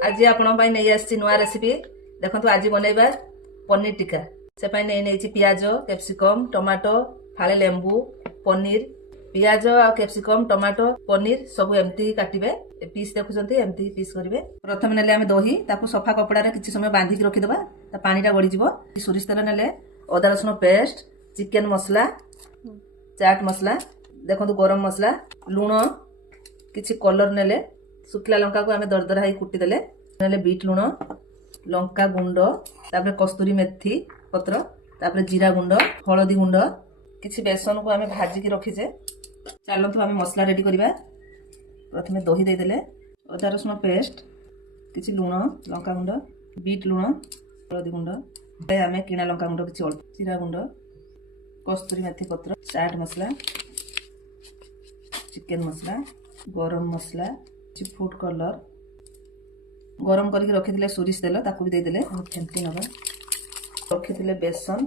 आज आपण नहीं आसी नुआ रेसिपी देखो आज बनैबा पनीर टिक्का से नहीं पियाज कैप्सिकम टमाटो फाळे लेंबू पनीर पियाज आ कैप्सिकम टमाटो पनीर सब एमती काटिबे पीस देखुंत एमती पीस करेंगे। प्रथम ने दही ताकू सफा कपड़ा किसी समय बांधिक रखीदे पानी गड़ीज सोरिष तेल ने अदा रसुण पेस्ट चिकेन मसला चाट मसला देखो गरम मसला लुण किसी कलर ने सुखला लंका को आम दरदरा ही कुटिदेले ने बीट लुण लंका गुंड तापर कस्तूरी मेथी पत्र तापर जीरा गुंड हलदी गुंड किसी बेसन को आम भाजिकी रखीचे। चलतु आम मसला रेडी करवा। प्रथम दही देदेले अदा रसुण पेस्ट किसी लुण लंका गुंड बीट लुण हलदी गुंड आम किणा लंका गुंड किसी जीरा गुंड कस्तूरी मेथी पत्र चाट मसला चिकेन मसला गरम मसला फूड कलर गरम करके रखी सोरिष तेल ताकू भी देदेले फेंटी नवा रखी बेसन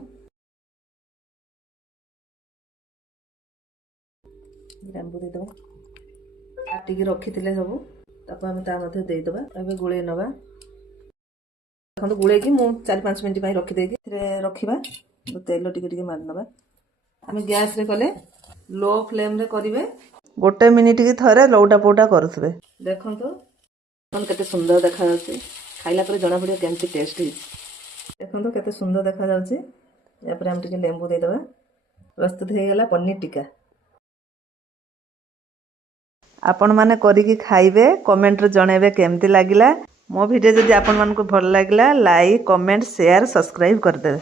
लेंबू देदेबा काटिकी रखी सब ताकू आम देदेबा ए गोले नवा देखो गोले की मु 4-5 मिनट रखीदे रखा तेल टिके मारी नवा। आम गैस रे कले लो फ्लेम रे करेंगे गोटे मिनिट की थरे लौटा पौटा करुवे देखो केते सुंदर देखा जाउची खाइला पर जना पड़ियो केमती टेस्ट देखो केते सुंदर देखा जाउची। या पर हम टिके लेंबू दे देबा प्रस्तुत हो गला पनीर टिक्का। आपण माने करिकी खाइबे कमेंट रे जणेबे केमती लागिला। मो वीडियो जदि आपण मानको भल लागिला लाइक कमेंट शेयर सब्सक्राइब कर देबे।